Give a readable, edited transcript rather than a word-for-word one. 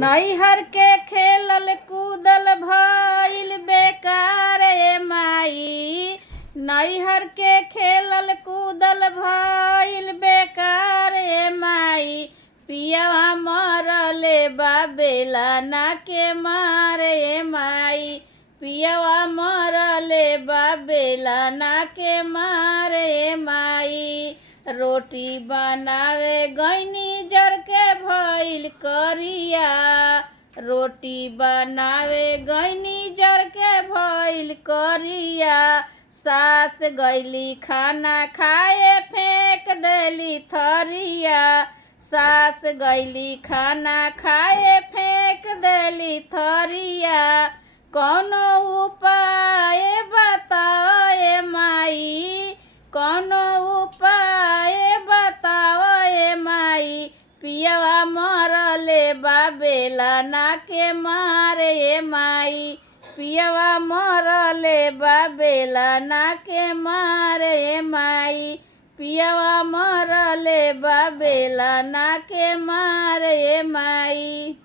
नैहर के खेलल कूदल भइल बेकार ए माई। नैहर के खेलल कूदल भइल बेकार ए माई। पियवा मरले बा बेलना के मारे ए माई। पियवा मरले बा बेलना के मारे ए माई। रोटी बनावे गईनी जर के भइल करिया। रोटी बनावे गईनी जर के भइल करिया। सास गईली खाना खाए फेंक देली थरिया। सास गईली खाना खाए फेंक देली थरिया। कौनो उपाय बताओ ए माई। कौनो उपाय बताओ ए माई। पियवा मरले बा बेलना के मारे ए माई। पियवा मरले बा बेलना के मारे ए माई। पियवा मरले बा बेलना के मारे ए माई।